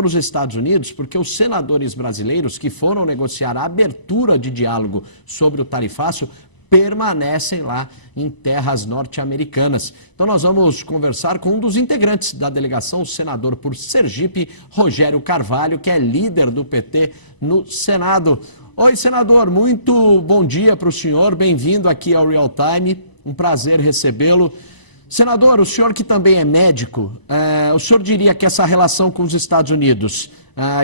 para os Estados Unidos porque os senadores brasileiros que foram negociar a abertura de diálogo sobre o tarifácio permanecem lá em terras norte-americanas. Então nós vamos conversar com um dos integrantes da delegação, o senador por Sergipe, Rogério Carvalho, que é líder do PT no Senado. Oi, senador, muito bom dia para o senhor, bem-vindo aqui ao Real Time, um prazer recebê-lo. Senador, o senhor que também é médico, o senhor diria que essa relação com os Estados Unidos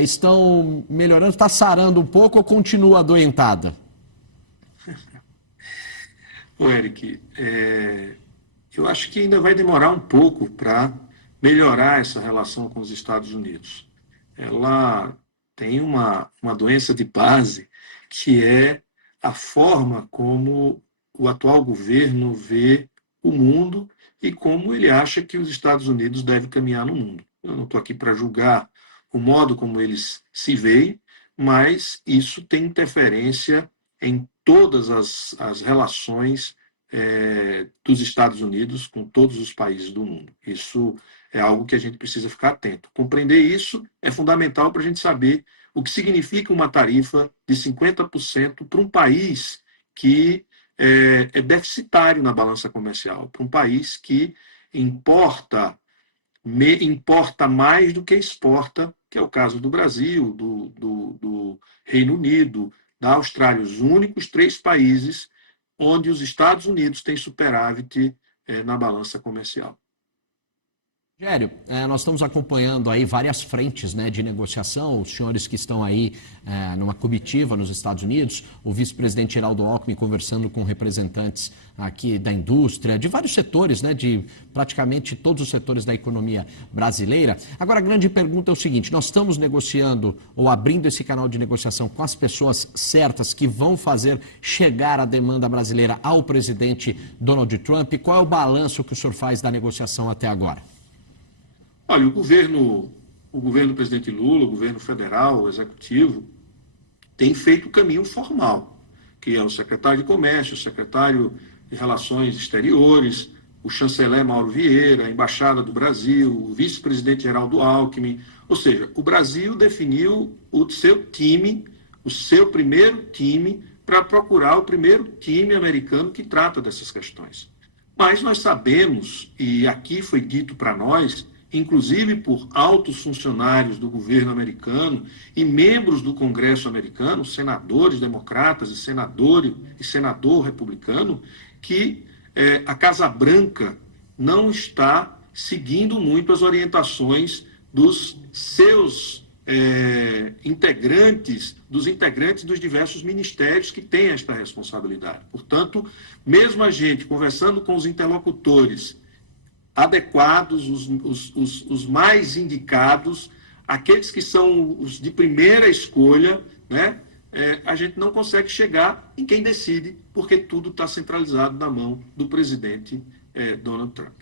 estão melhorando, está sarando um pouco ou continua adoentada? Ô, Eric, eu acho que ainda vai demorar um pouco para melhorar essa relação com os Estados Unidos. Ela tem uma doença de base, que é a forma como o atual governo vê o mundo e como ele acha que os Estados Unidos devem caminhar no mundo. Eu não estou aqui para julgar o modo como eles se veem, mas isso tem interferência em todas as relações dos Estados Unidos com todos os países do mundo. Isso é algo que a gente precisa ficar atento. Compreender isso é fundamental para a gente saber o que significa uma tarifa de 50% para um país que é deficitário na balança comercial, para um país que importa mais do que exporta, que é o caso do Brasil, do Reino Unido, da Austrália, os únicos 3 países onde os Estados Unidos têm superávit na balança comercial. Rogério, nós estamos acompanhando aí várias frentes, né, de negociação, os senhores que estão aí numa comitiva nos Estados Unidos, o vice-presidente Geraldo Alckmin conversando com representantes aqui da indústria, de vários setores, né, de praticamente todos os setores da economia brasileira. Agora, a grande pergunta é o seguinte, nós estamos negociando ou abrindo esse canal de negociação com as pessoas certas que vão fazer chegar a demanda brasileira ao presidente Donald Trump. Qual é o balanço que o senhor faz da negociação até agora? Olha, o governo do presidente Lula, o governo federal, o executivo, tem feito o caminho formal, que é o secretário de Comércio, o secretário de Relações Exteriores, o chanceler Mauro Vieira, a Embaixada do Brasil, o vice-presidente Geraldo Alckmin. Ou seja, o Brasil definiu o seu time, o seu primeiro time, para procurar o primeiro time americano que trata dessas questões. Mas nós sabemos, e aqui foi dito para nós, inclusive por altos funcionários do governo americano e membros do Congresso americano, senadores democratas e senador republicano, que a Casa Branca não está seguindo muito as orientações dos seus integrantes dos diversos ministérios que têm esta responsabilidade. Portanto, mesmo a gente conversando com os interlocutores adequados, os mais indicados, aqueles que são os de primeira escolha, né? A gente não consegue chegar em quem decide, porque tudo está centralizado na mão do presidente Donald Trump.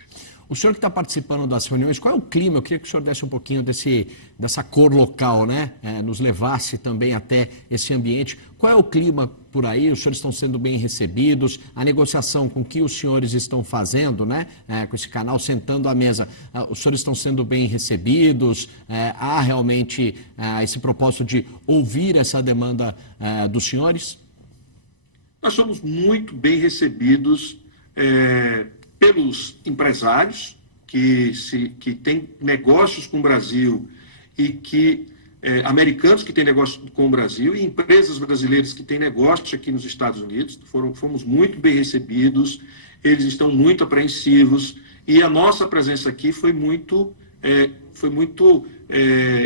O senhor que está participando das reuniões, qual é o clima? Eu queria que o senhor desse um pouquinho dessa cor local, né? Nos levasse também até esse ambiente. Qual é o clima por aí? Os senhores estão sendo bem recebidos? A negociação com que os senhores estão fazendo, né? Com esse canal, sentando à mesa, os senhores estão sendo bem recebidos? Há realmente esse propósito de ouvir essa demanda dos senhores? Nós somos muito bem recebidos pelos empresários que têm negócios com o Brasil e americanos que têm negócio com o Brasil e empresas brasileiras que têm negócio aqui nos Estados Unidos. Fomos muito bem recebidos, eles estão muito apreensivos e a nossa presença aqui foi muito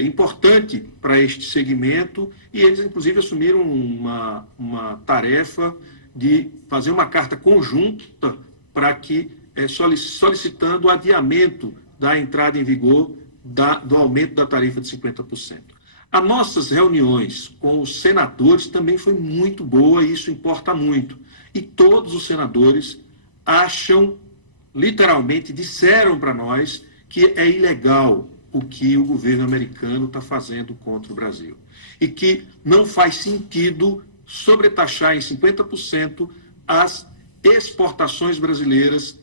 importante para este segmento e eles, inclusive, assumiram uma tarefa de fazer uma carta conjunta para que solicitando o adiamento da entrada em vigor do aumento da tarifa de 50%. As nossas reuniões com os senadores também foi muito boa e isso importa muito. E todos os senadores acham, literalmente, disseram para nós que é ilegal o que o governo americano está fazendo contra o Brasil. E que não faz sentido sobretaxar em 50% as exportações brasileiras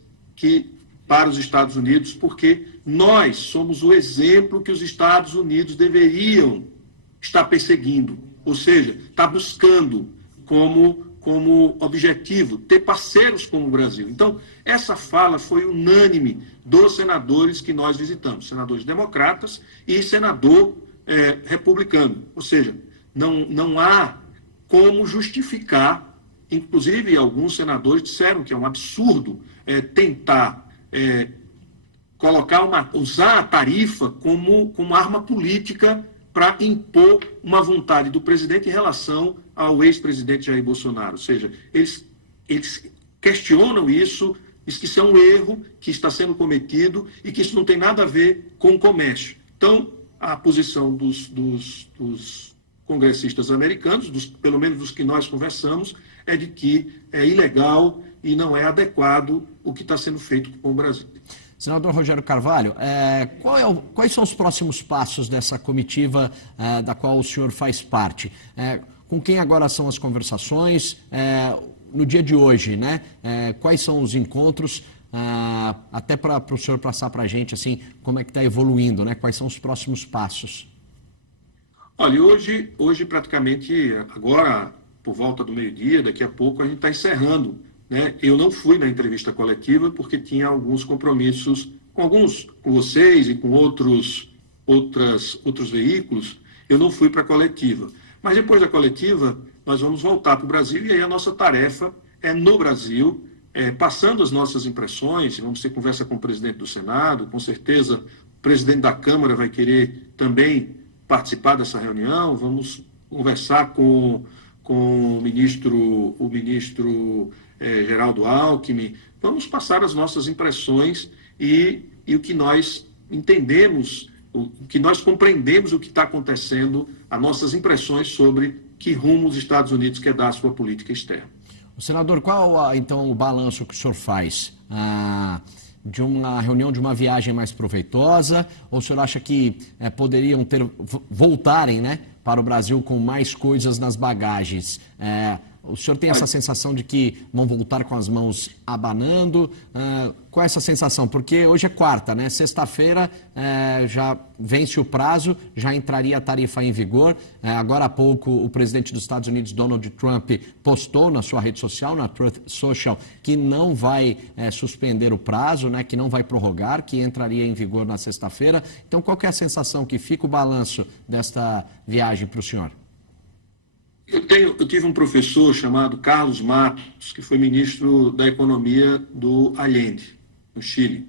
para os Estados Unidos, porque nós somos o exemplo que os Estados Unidos deveriam estar perseguindo, ou seja, está buscando como objetivo ter parceiros como o Brasil. Então, essa fala foi unânime dos senadores que nós visitamos, senadores democratas e senador republicano. Ou seja, não há como justificar, inclusive alguns senadores disseram que é um absurdo tentar usar a tarifa como arma política para impor uma vontade do presidente em relação ao ex-presidente Jair Bolsonaro. Ou seja, eles questionam isso, diz que isso é um erro que está sendo cometido e que isso não tem nada a ver com o comércio. Então, a posição dos congressistas americanos, pelo menos dos que nós conversamos, é de que é ilegal e não é adequado o que está sendo feito com o Brasil. Senador Rogério Carvalho, quais são os próximos passos dessa comitiva da qual o senhor faz parte? Com quem agora são as conversações? No dia de hoje, né? Quais são os encontros? Até para o senhor passar para a gente assim, como é que está evoluindo, né? Quais são os próximos passos? Olha, hoje praticamente, agora por volta do meio-dia, daqui a pouco a gente está encerrando, né? Eu não fui na entrevista coletiva porque tinha alguns compromissos com vocês e com outros veículos. Eu não fui para a coletiva. Mas depois da coletiva, nós vamos voltar para o Brasil e aí a nossa tarefa é no Brasil, passando as nossas impressões. Vamos ter conversa com o presidente do Senado, com certeza o presidente da Câmara vai querer também participar dessa reunião. Vamos conversar com o ministro Geraldo Alckmin. Vamos passar as nossas impressões e o que nós entendemos, o que nós compreendemos o que está acontecendo, as nossas impressões sobre que rumo os Estados Unidos quer dar à sua política externa. Senador, qual então o balanço que o senhor faz de uma reunião, de uma viagem mais proveitosa? Ou o senhor acha que poderiam voltarem, né, para o Brasil com mais coisas nas bagagens? O senhor tem essa sensação de que vão voltar com as mãos abanando? Qual é essa sensação? Porque hoje é quarta, né? Sexta-feira já vence o prazo, já entraria a tarifa em vigor. Agora há pouco o presidente dos Estados Unidos, Donald Trump, postou na sua rede social, na Truth Social, que não vai suspender o prazo, né? Que não vai prorrogar, que entraria em vigor na sexta-feira. Então, qual que é a sensação que fica o balanço desta viagem para o senhor? Eu tive um professor chamado Carlos Matos, que foi ministro da Economia do Allende, no Chile.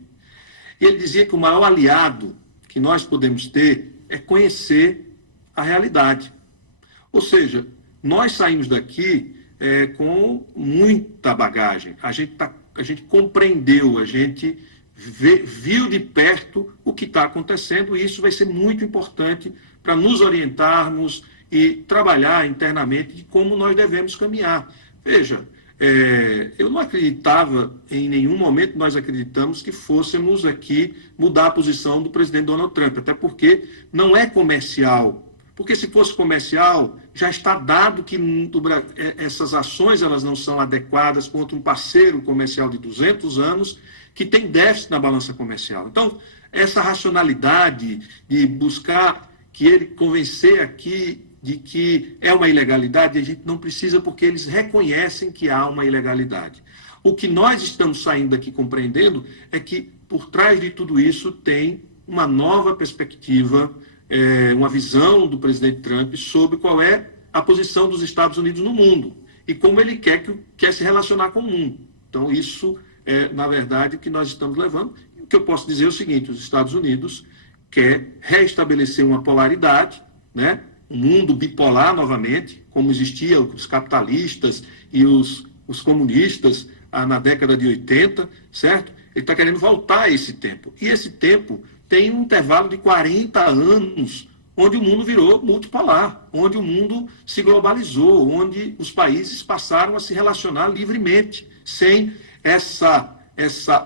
E ele dizia que o maior aliado que nós podemos ter é conhecer a realidade. Ou seja, nós saímos daqui com muita bagagem. A gente compreendeu, a gente viu de perto o que está acontecendo, e isso vai ser muito importante para nos orientarmos e trabalhar internamente de como nós devemos caminhar. Veja, eu não acreditava, em nenhum momento nós acreditamos que fôssemos aqui mudar a posição do presidente Donald Trump, até porque não é comercial. Porque se fosse comercial, já está dado que essas ações elas não são adequadas contra um parceiro comercial de 200 anos que tem déficit na balança comercial. Então, essa racionalidade de buscar que ele convencer aqui de que é uma ilegalidade, a gente não precisa, porque eles reconhecem que há uma ilegalidade. O que nós estamos saindo daqui compreendendo é que por trás de tudo isso tem uma nova perspectiva, uma visão do presidente Trump sobre qual é a posição dos Estados Unidos no mundo e como ele quer se relacionar com o mundo. Então, isso é, na verdade, o que nós estamos levando. E o que eu posso dizer é o seguinte: os Estados Unidos quer restabelecer uma polaridade, né? Um mundo bipolar novamente, como existia os capitalistas e os comunistas na década de 80, certo? Ele está querendo voltar a esse tempo. E esse tempo tem um intervalo de 40 anos, onde o mundo virou multipolar, onde o mundo se globalizou, onde os países passaram a se relacionar livremente, sem essa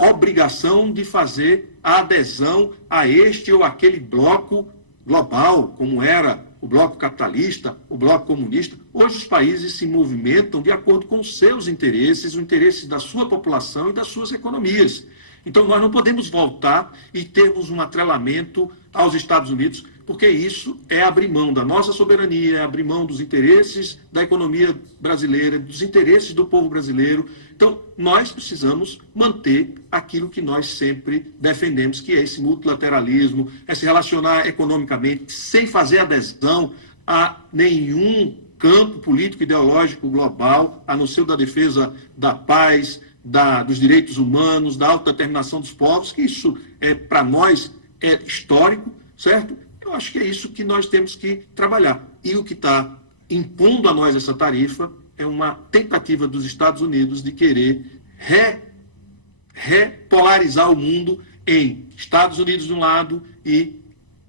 obrigação de fazer a adesão a este ou aquele bloco global, como era o bloco capitalista, o bloco comunista. Hoje os países se movimentam de acordo com os seus interesses, os interesses da sua população e das suas economias. Então, nós não podemos voltar e termos um atrelamento aos Estados Unidos, porque isso é abrir mão da nossa soberania, é abrir mão dos interesses da economia brasileira, dos interesses do povo brasileiro. Então, nós precisamos manter aquilo que nós sempre defendemos, que é esse multilateralismo, é se relacionar economicamente, sem fazer adesão a nenhum campo político ideológico global, a não ser o da defesa da paz, dos direitos humanos, da autodeterminação dos povos, que isso, para nós, é histórico, certo? Eu acho que é isso que nós temos que trabalhar. E o que está impondo a nós essa tarifa é uma tentativa dos Estados Unidos de querer repolarizar o mundo em Estados Unidos de um lado e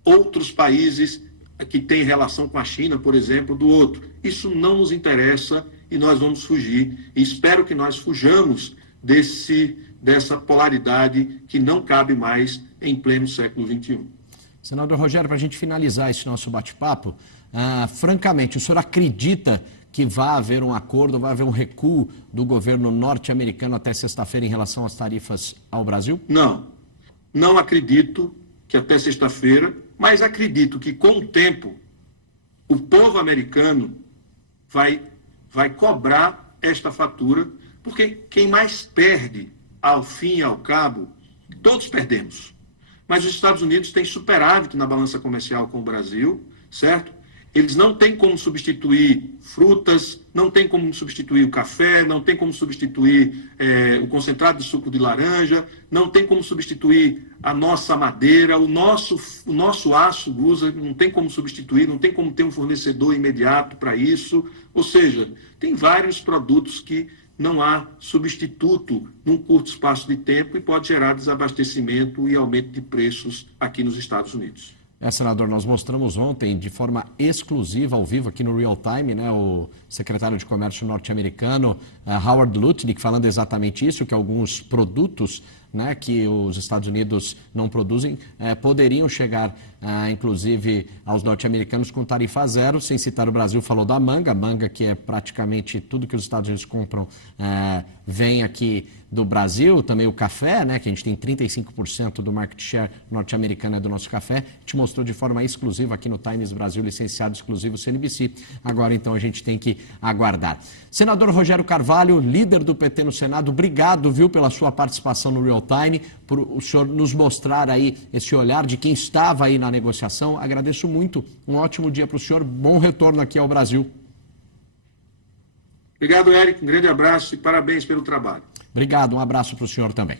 outros países que têm relação com a China, por exemplo, do outro. Isso não nos interessa e nós vamos fugir. E espero que nós fujamos dessa polaridade que não cabe mais em pleno século XXI. Senador Rogério, para a gente finalizar esse nosso bate-papo, francamente, o senhor acredita que vai haver um acordo, vai haver um recuo do governo norte-americano até sexta-feira em relação às tarifas ao Brasil? Não, não acredito que até sexta-feira, mas acredito que com o tempo o povo americano vai cobrar esta fatura, porque quem mais perde, ao fim e ao cabo, todos perdemos. Mas os Estados Unidos têm superávit na balança comercial com o Brasil, certo? Eles não têm como substituir frutas, não têm como substituir o café, não têm como substituir o concentrado de suco de laranja, não tem como substituir a nossa madeira, o nosso aço gusa, não tem como substituir, não tem como ter um fornecedor imediato para isso. Ou seja, tem vários produtos que não há substituto num curto espaço de tempo e pode gerar desabastecimento e aumento de preços aqui nos Estados Unidos. Senador, nós mostramos ontem, de forma exclusiva, ao vivo, aqui no Real Time, né, o secretário de Comércio norte-americano, Howard Lutnick, falando exatamente isso, que alguns produtos, né, que os Estados Unidos não produzem, poderiam chegar, inclusive, aos norte-americanos com tarifa zero. Sem citar o Brasil, falou da manga, que é praticamente tudo que os Estados Unidos compram, vem aqui do Brasil. Também o café, né, que a gente tem 35% do market share norte-americano é do nosso café. A gente mostrou de forma exclusiva aqui no Times Brasil, licenciado exclusivo CNBC. Agora, então, a gente tem que aguardar. Senador Rogério Carvalho, líder do PT no Senado, obrigado, viu, pela sua participação no Real Time, por o senhor nos mostrar aí esse olhar de quem estava aí na negociação. Agradeço muito. Um ótimo dia para o senhor. Bom retorno aqui ao Brasil. Obrigado, Eric. Um grande abraço e parabéns pelo trabalho. Obrigado. Um abraço para o senhor também.